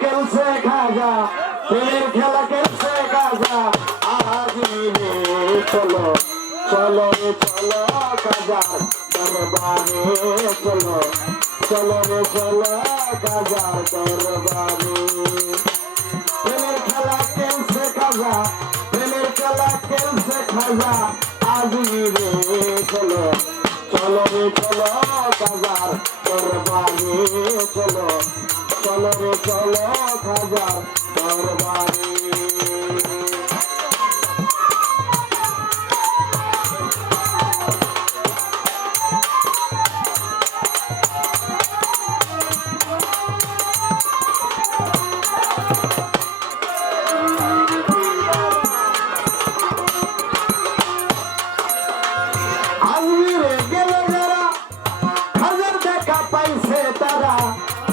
খেলছে খাজা, প্রেমের খেলা খেলছে খাজা। আজ মিলে চলো চলো রে চলো খাজার দরবারে চলো, চলো রে চলো খাজার দরবারে। প্রেমের খেলা খেলছে খাজা, প্রেমের খেলা খেলছে খাজা। আজ মিলে চলো চলো রে চলো খাজার দরবারে চলো, চলো রে চলো খাজার দরবারে।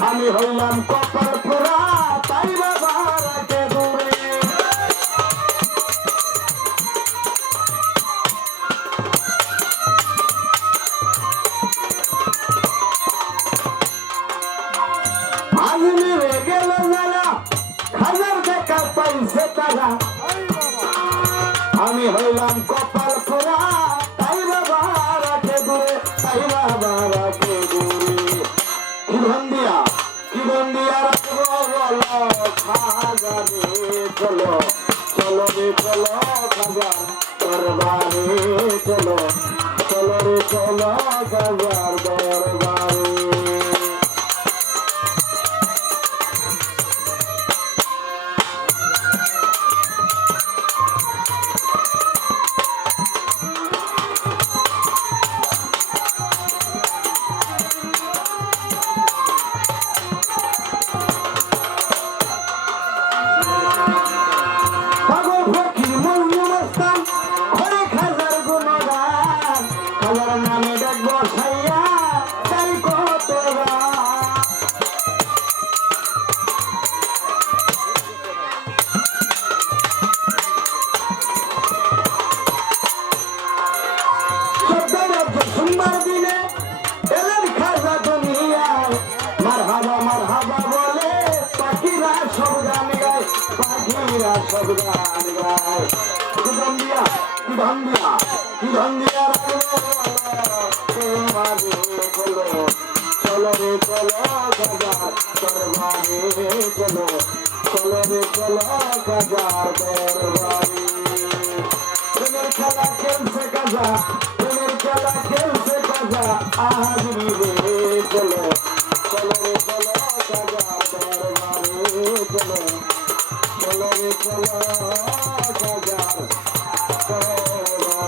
আমি হইলাম কপাল পোড়া তাই বাবা রাখে দূরে। আজমিরে গেল যারা হাজার দেখা পাইছে তারা, আমি হইলাম কপাল পোড়া তাই বাবা রাখে দূরে, তাই বাবা রাখে দূরে। কি বন্দিয়া রাখবো বলো খাজা রে চলো, চলো রে চলো খাজার দরবারে চলো, চলো রে চলো খাজার দরবারে। নামে ডাকবো ছাইয়া তাই কত সোমবার দিনে এলেন খাজা দুনিয়ায়, মারহাবা মারহাবা বলে পাখিরা সব গান গায়, পাখিরা সব গান গায়। কি ধন্দিয়া কি ধন্দিয়া কি ধন্দিয়া তোমারে চলো, চলো রে চলো খাজার দরবারে চলো, চলো রে চলো খাজার দরবারে। প্রেমের খেলা খেলছে খাজা, প্রেমের খেলা খেলছে খাজা। আজ মিলে চলো, চলো রে চলো খাজার দরবারে চলো, চলো রে চলো খাজার দরবারে।